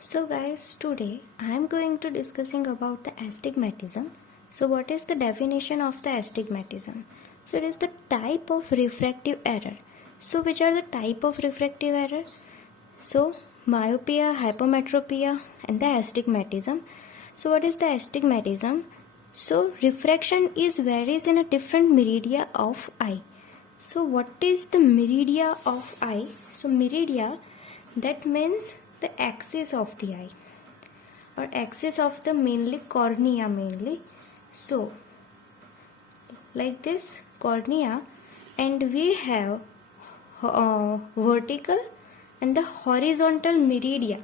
So guys, today I am going to discussing about the astigmatism. So what is the definition of the astigmatism? So it is the type of refractive error. So which are the type of refractive error? So myopia, hypometropia and the astigmatism. So what is the astigmatism? So refraction is varies in a different meridia of eye. So what is the meridia of eye? So meridia, that means the axis of the eye or axis of the mainly cornea mainly. So like this cornea, and we have vertical and the horizontal meridia.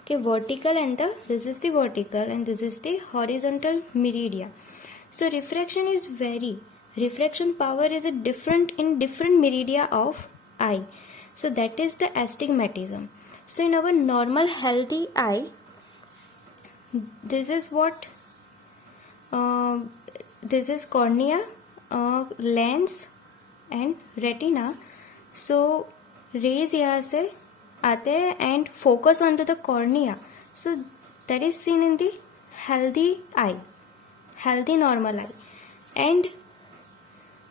Okay, vertical and this is the vertical and this is the horizontal meridia. So refraction power is a different in different meridia of eye. So that is the astigmatism. So in our normal healthy eye, this is what this is cornea, lens and retina. So rays यहाँ से आते हैं and focus onto the cornea. So that is seen in the healthy eye, healthy normal eye. And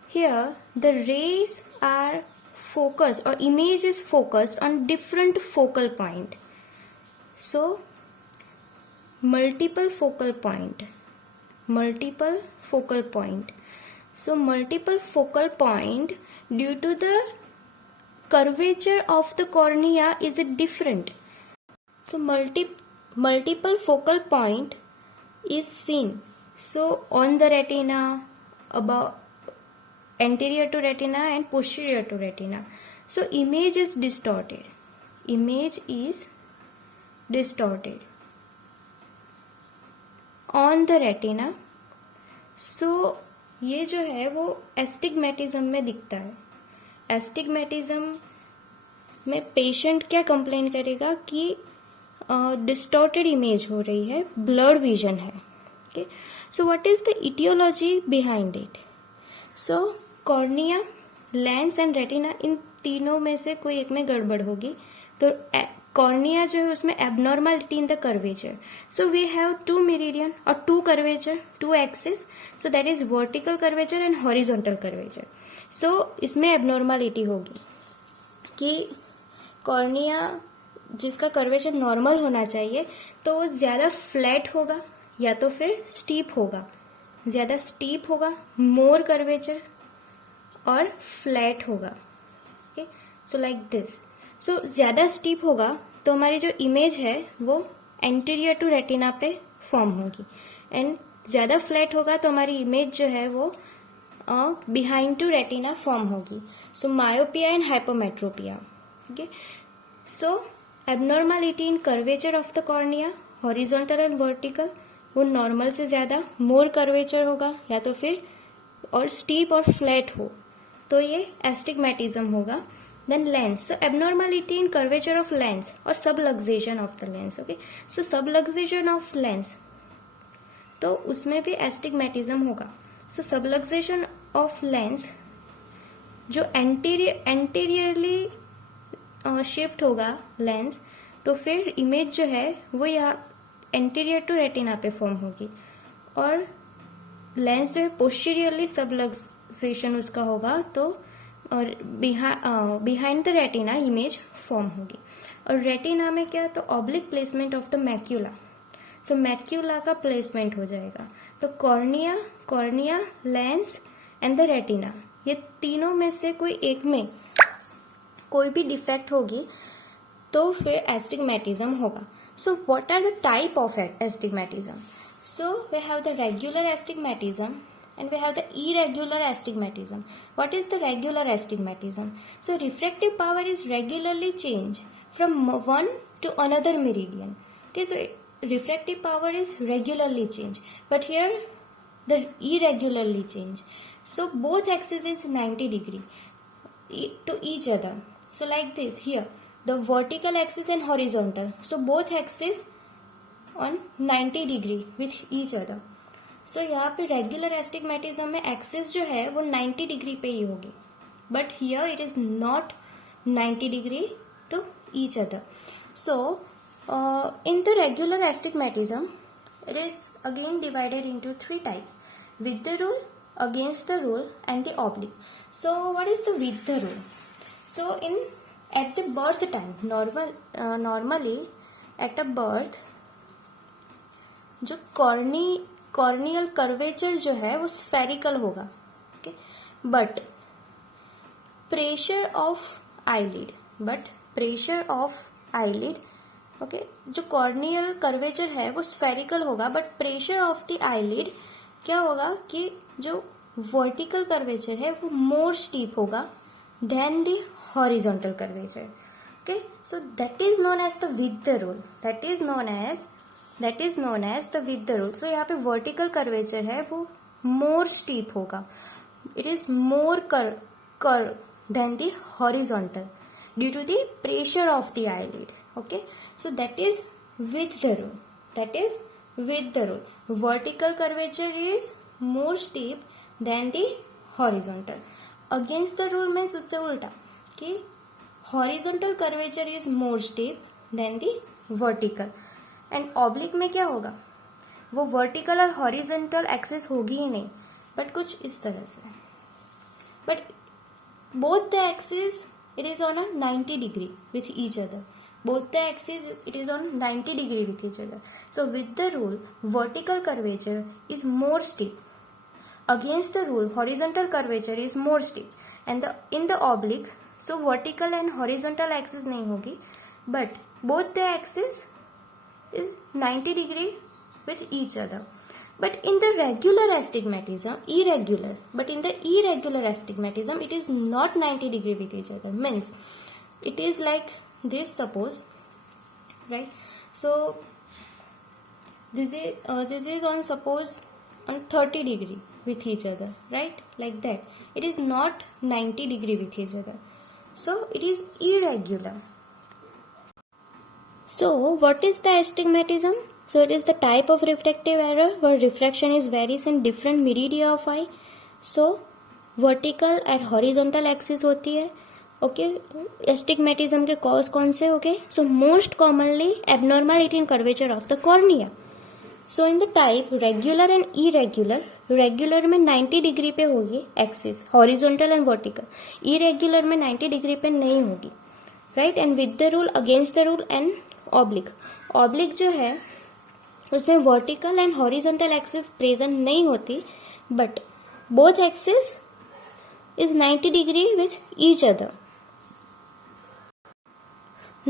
here the rays are focused or image is focused on different focal point. So multiple focal point. So multiple focal point due to the curvature of the cornea is different. So multiple focal point is seen. So on the retina, above anterior to retina and posterior to retina. So image is distorted. On the retina. So ये जो है वो astigmatism में दिखता है. Astigmatism में patient क्या complain करेगा कि डिस्टॉर्टेड इमेज हो रही है, ब्लर्ड विजन है. Okay, so what is the aetiology behind it? So cornea, lens and retina, इन तीनों में से कोई एक में गड़बड़ होगी. तो कॉर्निया जो है उसमें abnormality in the curvature. So we have two meridian और two curvature, two axis. So that is vertical curvature and horizontal curvature. So इसमें एबनॉर्मलिटी होगी कि कॉर्निया जिसका कर्वेचर नॉर्मल होना चाहिए तो वो ज़्यादा फ्लैट होगा या तो फिर स्टीप होगा. ज़्यादा स्टीप होगा, मोर कर्वेचर, और फ्लैट होगा. Okay, so like this. So ज़्यादा स्टीप होगा तो हमारी जो इमेज है वो एंटीरियर टू रेटिना पे फॉर्म होगी, एंड ज़्यादा फ्लैट होगा तो हमारी इमेज जो है वो बिहाइंड टू रेटिना फॉर्म होगी. So myopia and hypermetropia. Okay, so abnormality in curvature of the cornea, horizontal and vertical, वो नॉर्मल से ज़्यादा मोर कर्वेचर होगा या तो फिर और स्टीप और फ्लैट हो तो ये एस्टिग्मेटिज्म होगा. Then lens, abnormality in curvature of lens और subluxation of the lens. Okay, so subluxation of lens तो उसमें भी एस्टिग्मेटिज्म होगा. सो सबलक्सेशन ऑफ लेंस जो एंटीरियरली शिफ्ट होगा लेंस, तो फिर इमेज जो है वो यहाँ एंटीरियर टू रेटिना पे फॉर्म होगी, और लेंस जो है पोस्टीरियरली सबलक्सेशन उसका होगा तो और behind the retina image form होगी. और रेटिना में क्या, तो oblique placement of the macula. So macula का प्लेसमेंट हो जाएगा. तो cornea, lens and the retina, ये तीनों में से कोई एक में कोई भी डिफेक्ट होगी तो फिर एस्टिग्मेटिज्म होगा. So what are the type of astigmatism? So we have the regular astigmatism and we have the irregular astigmatism. What is the regular astigmatism? So refractive power is regularly changed from one to another meridian. Okay, so refractive power is regularly changed, but here the irregularly changed. So both axes is 90 degree to each other. So like this, here the vertical axis and horizontal, so both axes on 90 degree with each other. So यहाँ पे regular astigmatism में axis जो है वो 90 degree पे ही होगी, but here it is not 90 degree to each other. So In the regular astigmatism, it is again divided into three types: with the rule, against the rule, and the oblique. So what is the with the rule? So at the birth time, normally at a birth, जो corneal curvature जो है वो spherical होगा, okay, but pressure of eyelid, okay, जो corneal curvature है वो spherical होगा, but pressure of the eyelid क्या होगा कि जो वर्टिकल कर्वेचर है वो मोर स्टीप होगा then the horizontal curvature, okay. So that is known as the with the rule, that is known as the with the rule. So यहाँ पे vertical curvature है वो मोर स्टीप होगा, it is more curve than the horizontal due to the pressure of the eyelid, okay. So that is with the rule. Vertical curvature is more steep than the horizontal. Against the rule means उससे उल्टा कि horizontal curvature is more steep than the vertical. And oblique में क्या होगा, वो vertical और horizontal axis होगी ही नहीं, but कुछ इस तरह से, but both the axis it is on a 90 degree with each other. Both the axes it is on 90 degree with each other. So with the rule, vertical curvature is more steep. Against the rule, horizontal curvature is more steep. And in the oblique, so vertical and horizontal axis नहीं होगी, but both the axis is 90 degree with each other. But in the regular astigmatism, in the irregular astigmatism, it is not 90 degree with each other. Means it is like this, suppose, right? So this is on, suppose, on 30 degree with each other, right? Like that. It is not 90 degree with each other. So it is irregular. So what is the astigmatism? So it is the type of refractive error where refraction is varies in different meridia of eye. So vertical and horizontal axis होती है, okay. Astigmatism के cause कौन से, okay. So most commonly abnormality in curvature of the cornea. So in the type regular and irregular, regular में 90 degree पे होगी axis, horizontal and vertical. Irregular में 90 degree पे नहीं होगी, right. And with the rule, against the rule, and oblique. Oblique जो है उसमें vertical and horizontal axis present नहीं होती, but both axis is 90 degree with each other.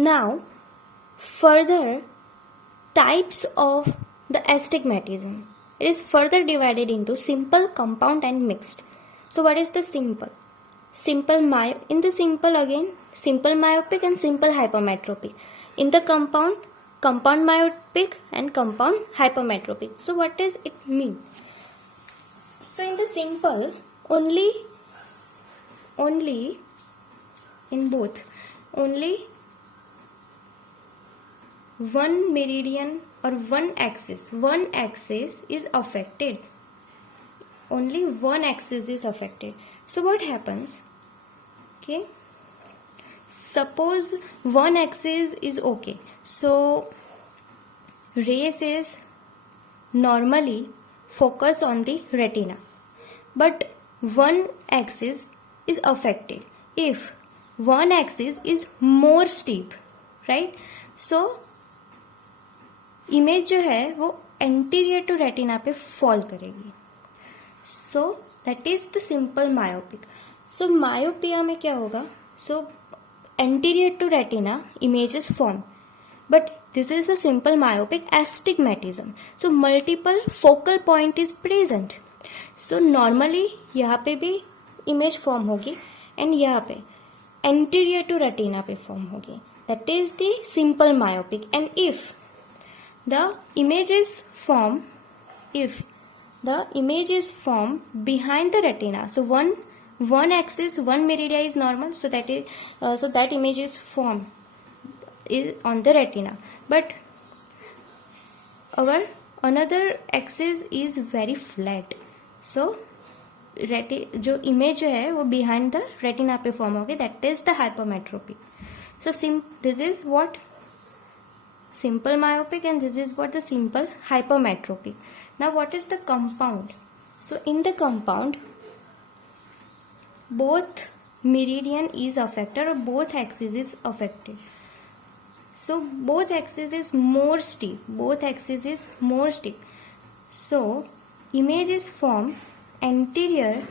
Now, further types of the astigmatism. It is further divided into simple, compound, and mixed. So, what is the simple? In the simple again, simple myopic and simple hypermetropic. In the compound myopic and compound hypermetropic. So, what does it mean? So, in the simple, only in both, only one meridian or one axis is affected. Only one axis is affected. So what happens, okay, suppose one axis is okay, so rays is normally focus on the retina, but one axis is affected. If one axis is more steep, right, so image जो है वो anterior to retina पे fall करेगी. So that is the simple myopic. So myopia में क्या होगा, so anterior to retina images form, but this is a simple myopic astigmatism. So multiple focal point is present. So normally यहाँ पे भी image form होगी and यहाँ पे anterior to retina पे फॉर्म होगी. That is the simple myopic. And if the image is formed behind the retina, so one axis, one meridia is normal, so that image is formed is on the retina, but our another axis is very flat, so जो image जो है वो behind the retina पे form होगी, that is the hypermetropy. So this is what simple myopic, and this is what the simple hypermetropic. Now what is the compound? So in the compound, both meridian is affected or both axis is affected. So both axis is more steep. So images form anterior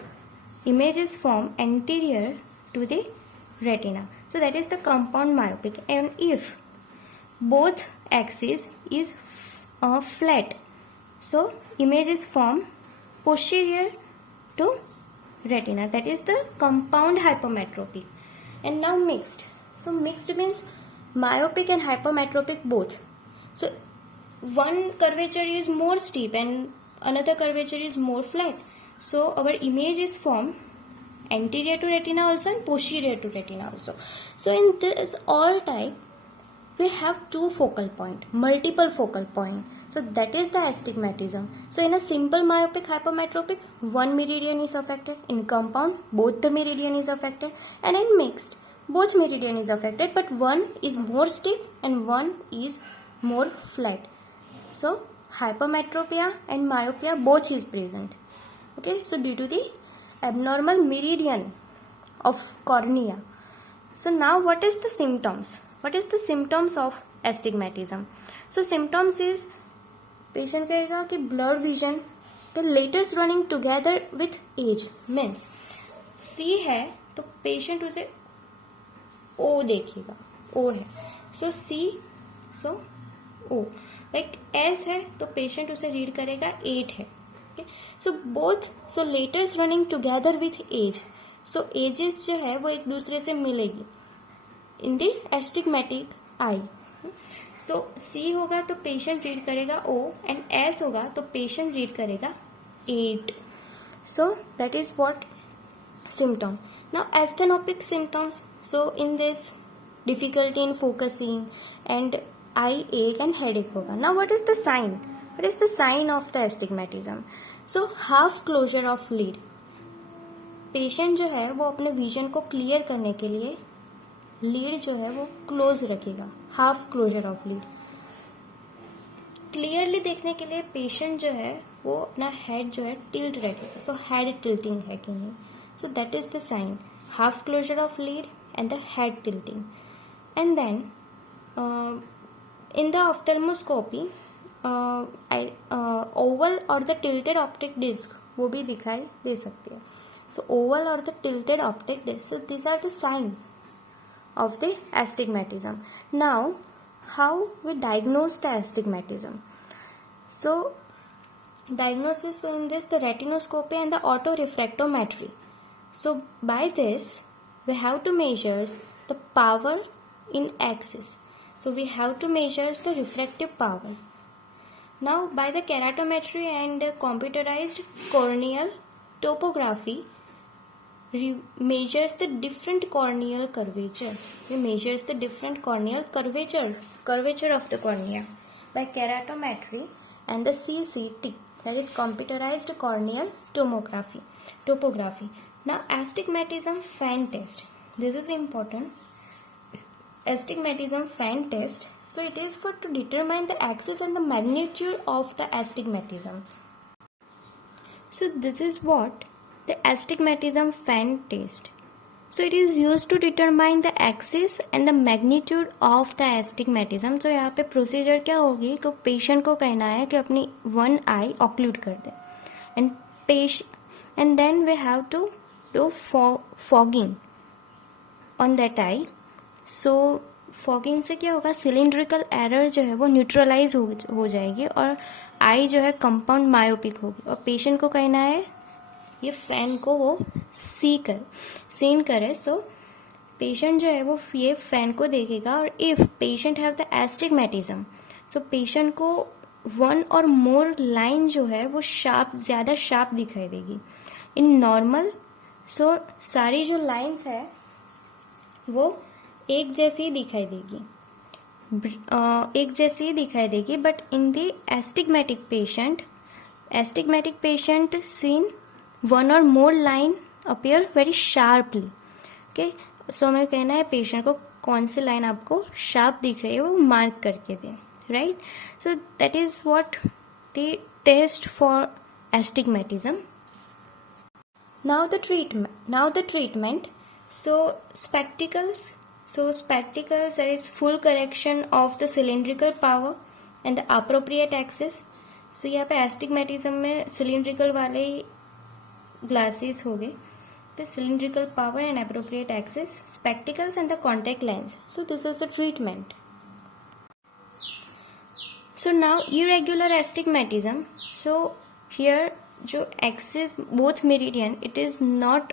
to the retina. So that is the compound myopic. And if both axis is flat, so images form posterior to retina. That is the compound hypermetropic. And now mixed. So mixed means myopic and hypermetropic both. So one curvature is more steep and another curvature is more flat. So our image is formed anterior to retina also and posterior to retina also. So in this all type, we have two focal point, multiple focal point. So that is the astigmatism. So in a simple myopic hypermetropic, one meridian is affected. In compound, both the meridian is affected. And in mixed, both meridian is affected, but one is more steep and one is more flat. So hypermetropia and myopia both is present. Okay, so due to the abnormal meridian of cornea. So now what is the symptoms? What is the symptoms of astigmatism? So symptoms is patient कहेगा कि blurred vision, the letters running together with age means C है तो patient उसे O देखेगा, O है, so C, so O. Like S है तो patient उसे read करेगा 8 है. Okay? So both, so letters running together with age. So ages जो है वो एक दूसरे से मिलेगी in the astigmatic eye. So C होगा तो patient read करेगा O and S होगा तो patient read करेगा 8. So that is what symptom. Now asthenopic symptoms. So in this, difficulty in focusing and eye ache and headache होगा. Now what is the sign? What is the sign of the astigmatism? So half closure of lid. Patient जो है वो अपने vision को clear करने के लिए lead जो है वो क्लोज रखेगा, half closure of lid. Clearly देखने के लिए पेशेंट जो है वो अपना हेड जो है टिल्ट रखेगा. सो हेड टिल्टिंग है कि नहीं, so that is the sign, half closure of lid and the head tilting. And then in the ophthalmoscopy oval or the tilted optic disc वो भी दिखाई दे सकती है. So oval or the tilted optic disc, so these are the sign of the astigmatism. Now how we diagnose the astigmatism? So diagnosis in this, the retinoscopy and the autorefractometry. So by this we have to measure the power in axis. So we have to measure the refractive power. Now by the keratometry and computerized corneal topography, measures the different corneal curvature. It measures the different corneal curvature of the cornea by keratometry and the CCT, that is computerized corneal topography. Now astigmatism fan test. This is important. Astigmatism fan test. So it is for to determine the axis and the magnitude of the astigmatism. So this is what the astigmatism fan test. So it is used to determine the axis and the magnitude of the astigmatism. So यहाँ पे procedure क्या होगी कि patient को कहना है कि अपनी वन आई ऑक्लूड कर दे and then we have to do fogging on that eye. So fogging से क्या होगा, सिलिंड्रिकल एरर जो है वो न्यूट्रलाइज हो जाएगी और आई जो है कंपाउंड मायोपिक होगी और पेशेंट को कहना है ये फैन को वो सीन करे. सो पेशेंट जो है वो ये फैन को देखेगा और if patient have the astigmatism, so patient को वन और मोर लाइन जो है वो ज़्यादा शार्प दिखाई देगी. इन नॉर्मल सो सारी जो लाइंस है वो एक जैसी दिखाई देगी, but in the astigmatic patient seen one और more line appear very sharply. Okay, so हमें कहना है पेशेंट को कौन सी लाइन आपको शार्प दिख रही है वो मार्क करके दें. right? So that is what they test for astigmatism. Now the treatment. So spectacles. So spectacles, there is full correction of the cylindrical power and the appropriate axis. So यहाँ पे astigmatism में cylindrical वाले glasses हो गए. The cylindrical power and appropriate axis, spectacles and the contact lens. So this is the treatment. So now irregular astigmatism. So here जो axis both meridian, it is not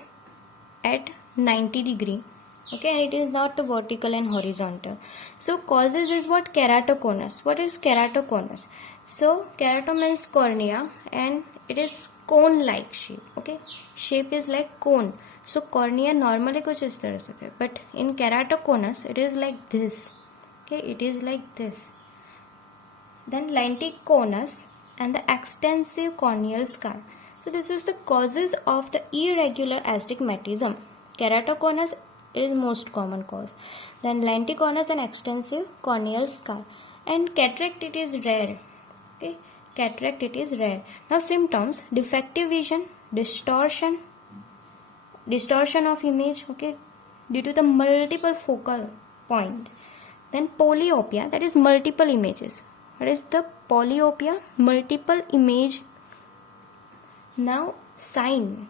at 90 degree, okay, and it is not vertical and horizontal. So causes is what? Keratoconus. What is keratoconus? So kerato means cornea and it is cone like shape, okay, shape is like cone. So cornea normally कुछ इस तरह से है, but in keratoconus it is like this, okay, it is like this. Then lenticonus and the extensive corneal scar. So this is the causes of the irregular astigmatism. Keratoconus is most common cause. Then lenticonus and extensive corneal scar. And cataract, it is rare. Okay, cataract, it is rare. Now symptoms: defective vision, distortion of image, okay, due to the multiple focal point. Then polyopia, that is multiple images. What is the polyopia? Multiple image. Now sign.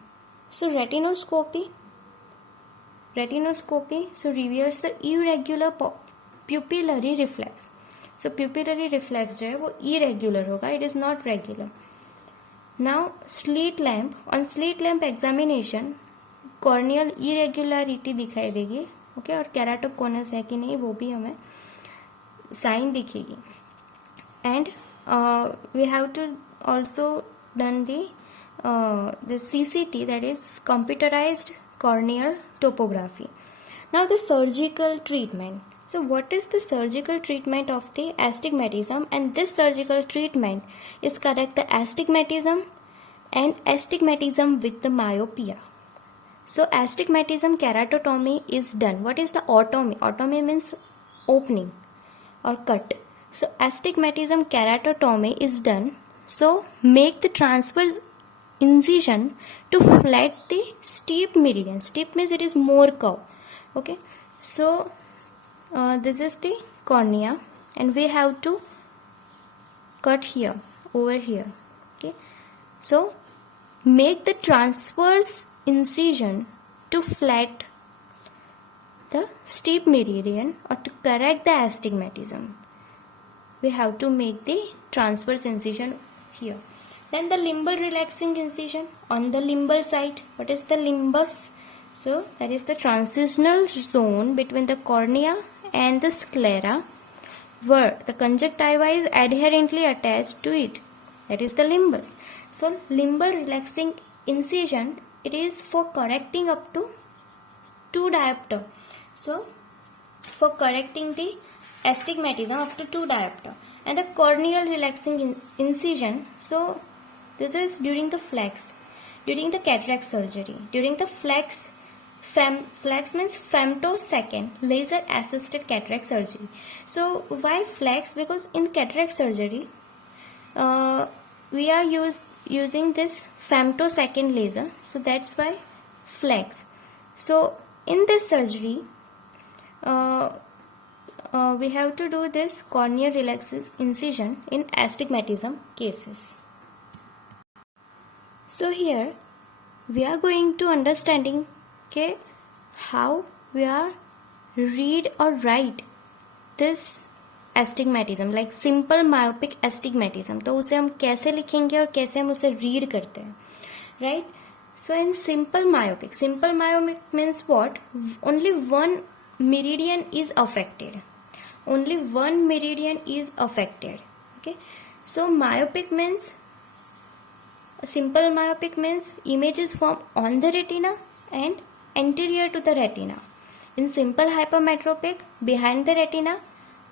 So retinoscopy so reveals the irregular pupillary reflex. So pupillary reflex जो है वो irregular होगा, it is not regular. Now slit lamp, on slit lamp examination corneal irregularity दिखाई देगी, okay, और keratoconus है कि नहीं वो भी हमें साइन दिखेगी. And we have to also done the CCT, that is computerized corneal topography. Now the surgical treatment. So what is the surgical treatment of the astigmatism? And this surgical treatment is correct the astigmatism and astigmatism with the myopia. So astigmatism keratotomy is done. What is the otomy? Otomy means opening or cut. So astigmatism keratotomy is done. So make the transverse incision to flat the steep meridian. Steep means it is more curve. Okay. So this is the cornea and we have to cut here, over here. Okay. So make the transverse incision to flat the steep meridian or to correct the astigmatism. We have to make the transverse incision here. Then the limbal relaxing incision on the limbal side. What is the limbus? So that is the transitional zone between the cornea and the sclera where the conjunctiva is adherently attached to it. That is the limbus. So limbal relaxing incision, it is for correcting up to 2 diopter. So for correcting the astigmatism up to 2 diopter. And the corneal relaxing incision, so this is during the flex, during the cataract surgery. During the flex means femtosecond laser assisted cataract surgery. So why flex? Because in cataract surgery we are using this femtosecond laser, so that's why flex. So in this surgery we have to do this corneal relaxing incision in astigmatism cases. So here we are going to understanding how we are read or write this astigmatism, like simple myopic astigmatism. तो उसे हम कैसे लिखेंगे और कैसे हम उसे read करते हैं, right? So in simple myopic means what? Only one meridian is affected. Only one meridian is affected. Okay. So myopic means, simple myopic means images form on the retina and anterior to the retina. In simple hypermetropic, behind the retina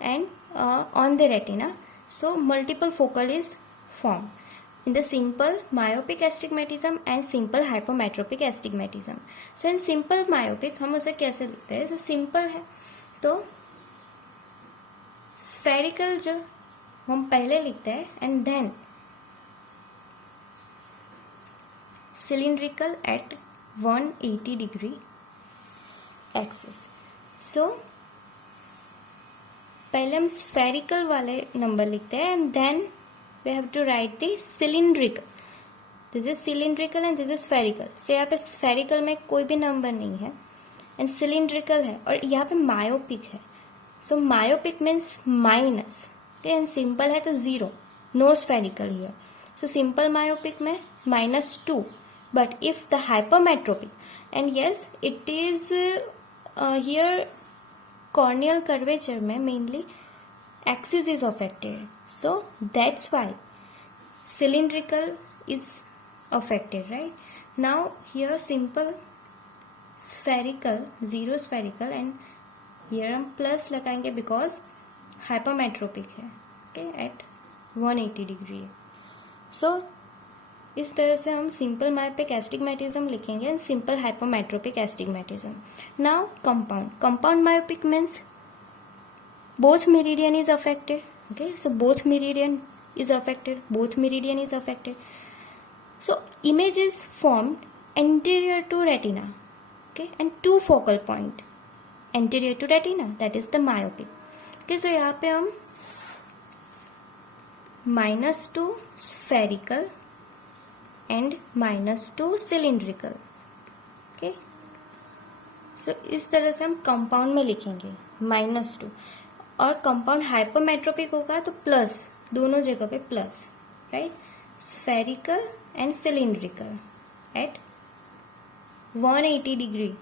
and on the retina. So multiple focal is formed in the simple myopic astigmatism and simple hypermetropic astigmatism. So in simple myopic हम उसे कैसे लिखते हैं? So simple है तो spherical जो हम पहले लिखते हैं and then cylindrical at 180 degree axis. So पहले हम स्फेरिकल वाले नंबर लिखते हैं and then we have to write the cylindrical. This is cylindrical and this is spherical. So यहाँ पे स्फेरिकल में कोई भी नंबर नहीं है एंड सिलिंड्रिकल है और यहाँ पे मायोपिक है। So myopic means minus, and simple है तो 0, no spherical here. So simple myopic में -2, but if the hypermetropic and yes it is here corneal curvature में mainly axis is affected, so that's why cylindrical is affected, right? Now here simple spherical, 0 spherical, and here हम plus लगाएंगे because hypermetropic है, okay, at 180 degree। so इस तरह से हम simple myopic astigmatism लिखेंगे and simple hypometropic astigmatism. Now compound myopic means both meridian is affected, okay, so both meridian is affected, so image is formed anterior to retina, okay, and 2 focal point anterior to retina, that is the myopic, okay. So यहाँ पे हम -2 spherical and -2 cylindrical, okay। so इस तरह से हम compound में लिखेंगे -2, और कंपाउंड हाइपरमेट्रोपिक होगा तो प्लस, दोनों जगह पे plus, right, spherical and cylindrical at 180 degree.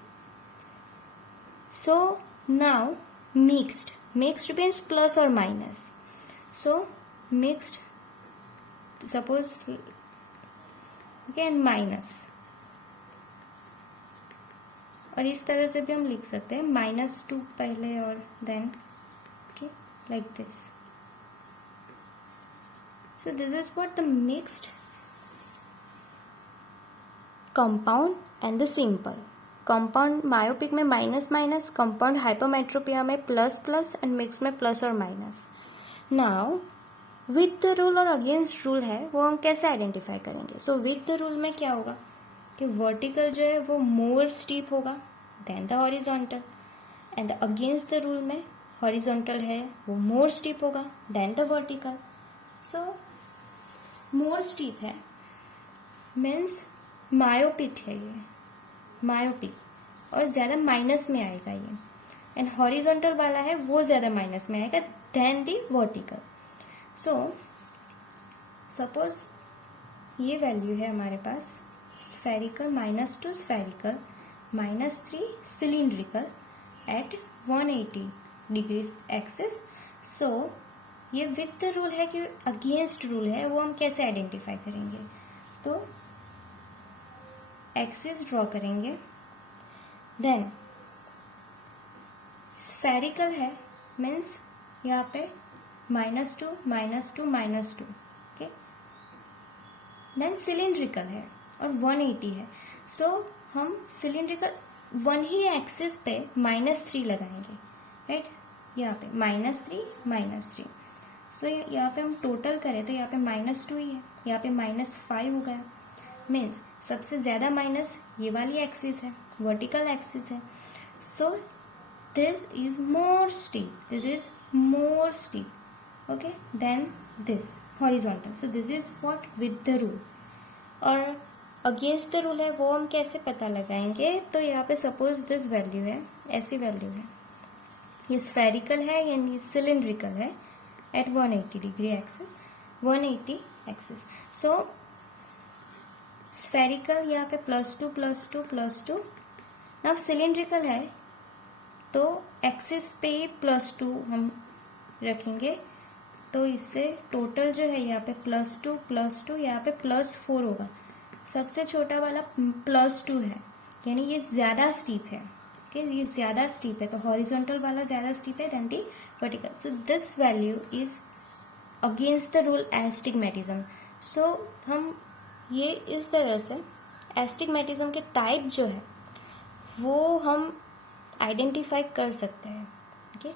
So now mixed means plus और minus. So mixed suppose and minus, और इस तरह से भी हम लिख सकते हैं -2 पहले और then, okay, like this. So this is what the mixed compound and the simple. Compound myopic में माइनस, कंपाउंड हाइपरमेट्रोपिया में प्लस एंड मिक्स में प्लस और minus. Now with the rule और अगेंस्ट रूल है, वो हम कैसे आइडेंटिफाई करेंगे? सो विथ द रूल में क्या होगा कि वर्टिकल जो है वो मोर स्टीप होगा then the horizontal, and against the rule में हॉरिजॉन्टल है वो मोर स्टीप होगा then the vertical. So more steep है मीन्स मायोपिक है, ये मायोपिक, और ज़्यादा माइनस में आएगा ये, एंड हॉरिजॉन्टल वाला है वो ज़्यादा माइनस में आएगा then the vertical. So suppose ये वैल्यू है हमारे पास spherical -2 spherical -3 cylindrical at 180 degree axis. So ये विथ द रूल है कि अगेंस्ट रूल है, वो हम कैसे आइडेंटिफाई करेंगे? तो एक्सिस ड्रॉ करेंगे, देन स्फेरिकल है मीन्स यहाँ पे -2 -2 ओके, देन सिलिंड्रिकल है और 180 है। सो हम सिलिंड्रिकल वन ही एक्सिस पे -3 लगाएंगे, राइट, यहाँ पे -3। सो यहाँ पे हम टोटल करें तो यहाँ पे -2 ही है, यहाँ पे -5 हो गया, मीन्स सबसे ज़्यादा माइनस ये वाली एक्सिस है, वर्टिकल एक्सिस है। सो this is more steep, okay, then this horizontal, so this is what with the rule। और अगेंस्ट द रूल है वो हम कैसे पता लगाएंगे? तो यहाँ पे सपोज दिस वैल्यू है, ऐसी वैल्यू है, ये स्फेरिकल है यानी सिलिंड्रिकल है एट 180 डिग्री एक्सिस, 180 एक्सिस। सो स्फेरिकल यहाँ पे +2 अब सिलिंड्रिकल है तो एक्सिस पे +2 हम रखेंगे, तो इससे टोटल जो है यहाँ पे +2 यहाँ पे +4 होगा। सबसे छोटा वाला +2 है, यानी ये ज़्यादा स्टीप है, ओके, ये ज़्यादा स्टीप है, तो हॉरिजॉन्टल वाला ज़्यादा स्टीप है then the vertical. So this value is against the rule astigmatism. So हम ये इस तरह से एस्टिग्मेटिज्म के टाइप जो है वो हम आइडेंटिफाई कर सकते हैं, ओके।